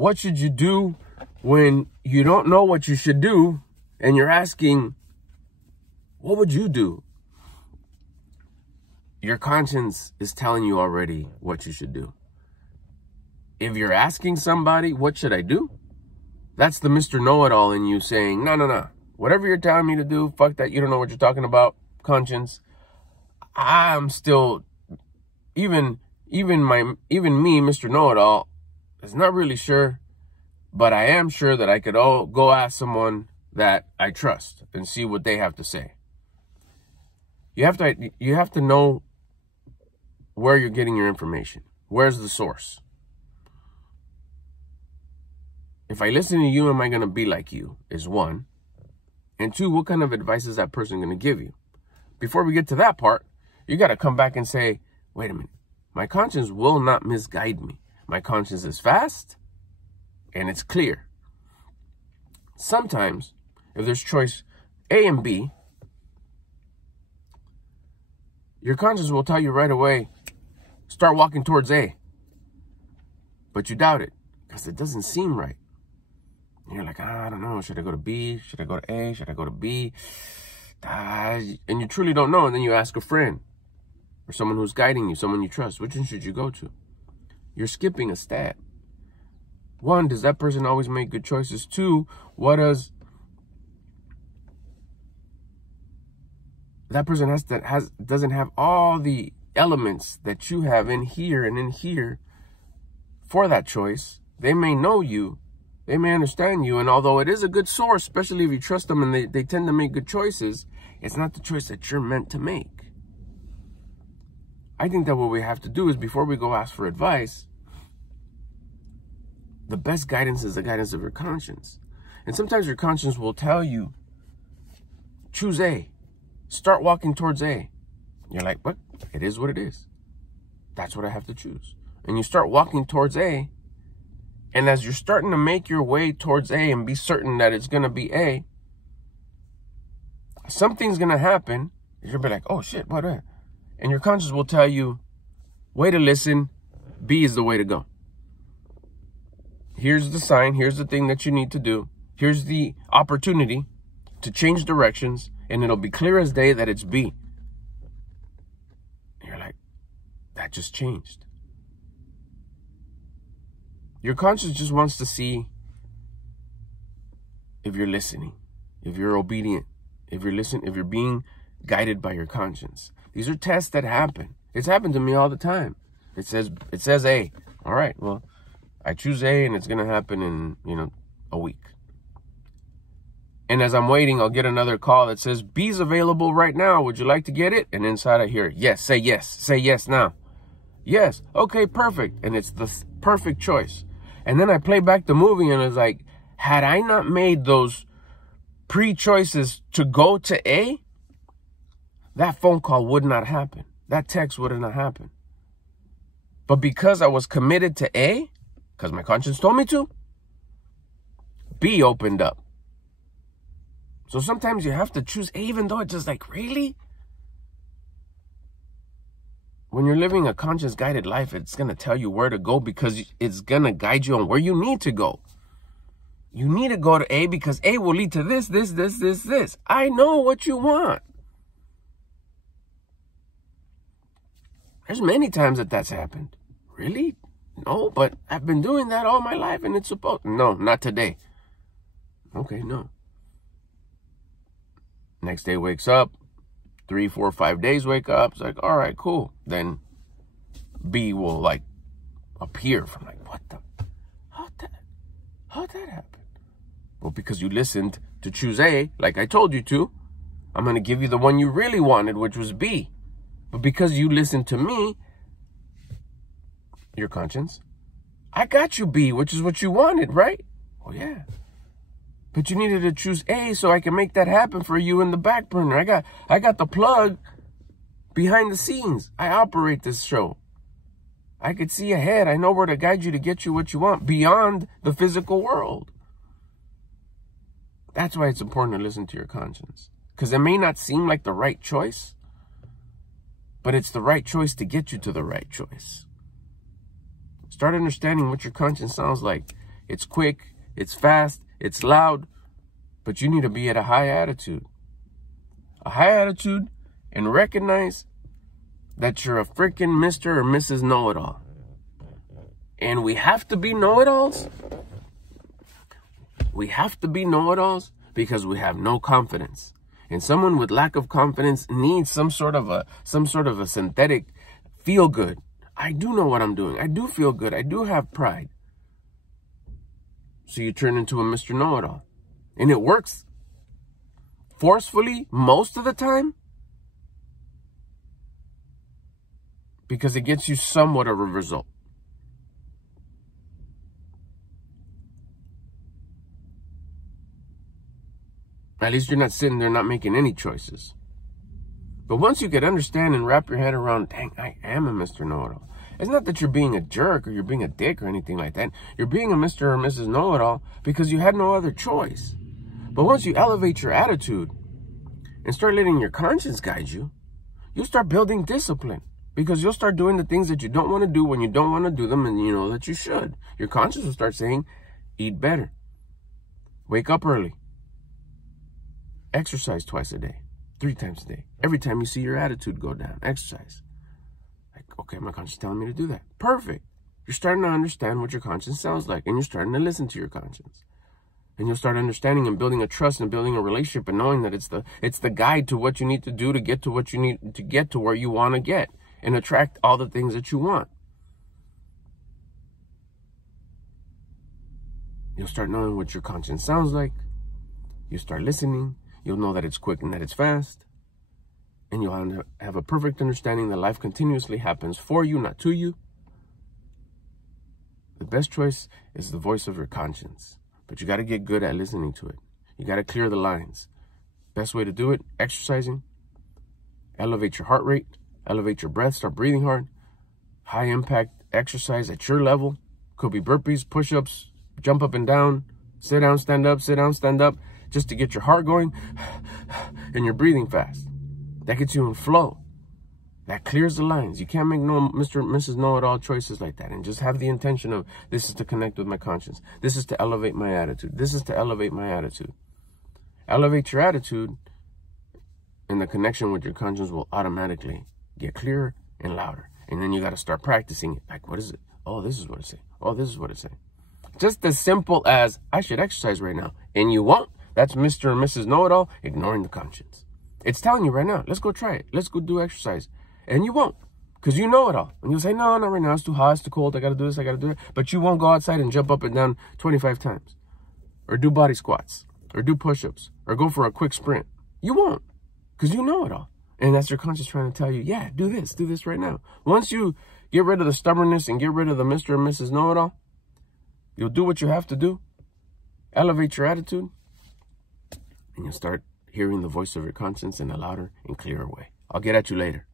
what should you do when you don't know what you should do and you're asking, what would you do? Your conscience is telling you already what you should do. If you're asking somebody, what should I do? That's the Mr. Know-It-All in you saying, no. Whatever you're telling me to do, fuck that. You don't know what you're talking about, conscience. I'm still, even me, Mr. Know-It-All, is not really sure, but I am sure that I could go ask someone that I trust and see what they have to say. You have to know where you're getting your information. Where's the source? If I listen to you, am I going to be like you? Is one. And two, what kind of advice is that person going to give you? Before we get to that part, you got to come back and say, wait a minute. My conscience will not misguide me. My conscience is fast and it's clear. Sometimes, if there's choice A and B, your conscience will tell you right away, start walking towards A. But you doubt it because it doesn't seem right. And you're like, I don't know. Should I go to B? Should I go to A? Should I go to B? And you truly don't know. And then you ask a friend or someone who's guiding you, someone you trust. Which one should you go to? You're skipping a step. One, does that person always make good choices? Two, what does that person doesn't have all the elements that you have in here and in here for that choice? They may know you. They may understand you. And although it is a good source, especially if you trust them and they tend to make good choices, it's not the choice that you're meant to make. I think that what we have to do is before we go ask for advice, the best guidance is the guidance of your conscience. And sometimes your conscience will tell you, choose A. Start walking towards A. You're like, but it is what it is. That's what I have to choose. And you start walking towards A. And as you're starting to make your way towards A and be certain that it's going to be A, something's going to happen. You'll be like, oh shit, what? And your conscience will tell you, way to listen, B is the way to go. Here's the sign. Here's the thing that you need to do. Here's the opportunity to change directions. And it'll be clear as day that it's B. And you're like, that just changed. Your conscience just wants to see if you're listening, if you're obedient, if you're being guided by your conscience. These are tests that happen. It's happened to me all the time. It says A. All right, well, I choose A and it's going to happen in, a week. And as I'm waiting, I'll get another call that says, B's available right now. Would you like to get it? And inside I hear, yes, say yes. Say yes now. Yes. Okay, perfect. And it's the perfect choice. And then I play back the movie and it's like, had I not made those pre-choices to go to A, that phone call would not happen. That text would not happen. But because I was committed to A, because my conscience told me to, B opened up. So sometimes you have to choose A, even though it's just like, really? When you're living a conscience-guided life, it's going to tell you where to go because it's going to guide you on where you need to go. You need to go to A because A will lead to this, this, this, this, this. I know what you want. There's many times that that's happened. Really? No, but I've been doing that all my life and it's supposed... No, not today. Okay, no. Next day wakes up. 3, 4, 5 days wake up. It's like, all right, cool. Then B will like appear from like, what the? How'd that happen? Well, because you listened to choose A, like I told you to, I'm going to give you the one you really wanted, which was B. But because you listened to me, your conscience, I got you B, which is what you wanted, right? Oh, yeah. But you needed to choose A so I can make that happen for you in the back burner. I got the plug behind the scenes. I operate this show. I could see ahead. I know where to guide you to get you what you want beyond the physical world. That's why it's important to listen to your conscience. Because it may not seem like the right choice, but it's the right choice to get you to the right choice. Start understanding what your conscience sounds like. it's quick, it's fast, it's loud, but you need to be at a high attitude. A high attitude, and recognize that you're a freaking Mr. or Mrs. Know-It-All. And we have to be know-it-alls. We have to be know-it-alls because we have no confidence. And someone with lack of confidence needs some sort of a synthetic feel good. I do know what I'm doing. I do feel good. I do have pride. So you turn into a Mr. Know-It-All. And it works forcefully most of the time because it gets you somewhat of a result. At least you're not sitting there not making any choices. But once you could understand and wrap your head around, dang, I am a Mr. Know-It-All. It's not that you're being a jerk or you're being a dick or anything like that. You're being a Mr. or Mrs. Know-It-All because you had no other choice. But once you elevate your attitude and start letting your conscience guide you, you'll start building discipline because you'll start doing the things that you don't want to do when you don't want to do them and you know that you should. Your conscience will start saying, eat better, wake up early, exercise twice a day, 3 times a day. Every time you see your attitude go down, exercise. Like, okay, my conscience is telling me to do that. Perfect. You're starting to understand what your conscience sounds like, and you're starting to listen to your conscience. And you'll start understanding and building a trust and building a relationship and knowing that it's the guide to what you need to do to get to what you need to get to where you want to get and attract all the things that you want. You'll start knowing what your conscience sounds like. You start listening. You'll know that it's quick and that it's fast. And you'll have a perfect understanding that life continuously happens for you, not to you. The best choice is the voice of your conscience. But you got to get good at listening to it. You got to clear the lines. Best way to do it, exercising. Elevate your heart rate. Elevate your breath. Start breathing hard. High impact exercise at your level. Could be burpees, push-ups, jump up and down, sit down, stand up, sit down, stand up. Just to get your heart going and you're breathing fast. That gets you in flow. That clears the lines. You can't make no Mr. or Mrs. Know-It-All choices like that and just have the intention of this is to connect with my conscience. This is to elevate my attitude. This is to elevate my attitude. Elevate your attitude and the connection with your conscience will automatically get clearer and louder. And then you got to start practicing it. Like, what is it? Oh, this is what it's saying. Oh, this is what it's saying. Just as simple as I should exercise right now. And you won't. That's Mr. or Mrs. Know-It-All ignoring the conscience. It's telling you right now, let's go try it. Let's go do exercise. And you won't, because you know it all. And you'll say, no, not right now. It's too hot. It's too cold. I got to do this. I got to do it. But you won't go outside and jump up and down 25 times. Or do body squats. Or do push-ups. Or go for a quick sprint. You won't, because you know it all. And that's your conscience trying to tell you, yeah, do this right now. Once you get rid of the stubbornness and get rid of the Mr. or Mrs. Know-It-All, you'll do what you have to do. Elevate your attitude. And you'll start hearing the voice of your conscience in a louder and clearer way. I'll get at you later.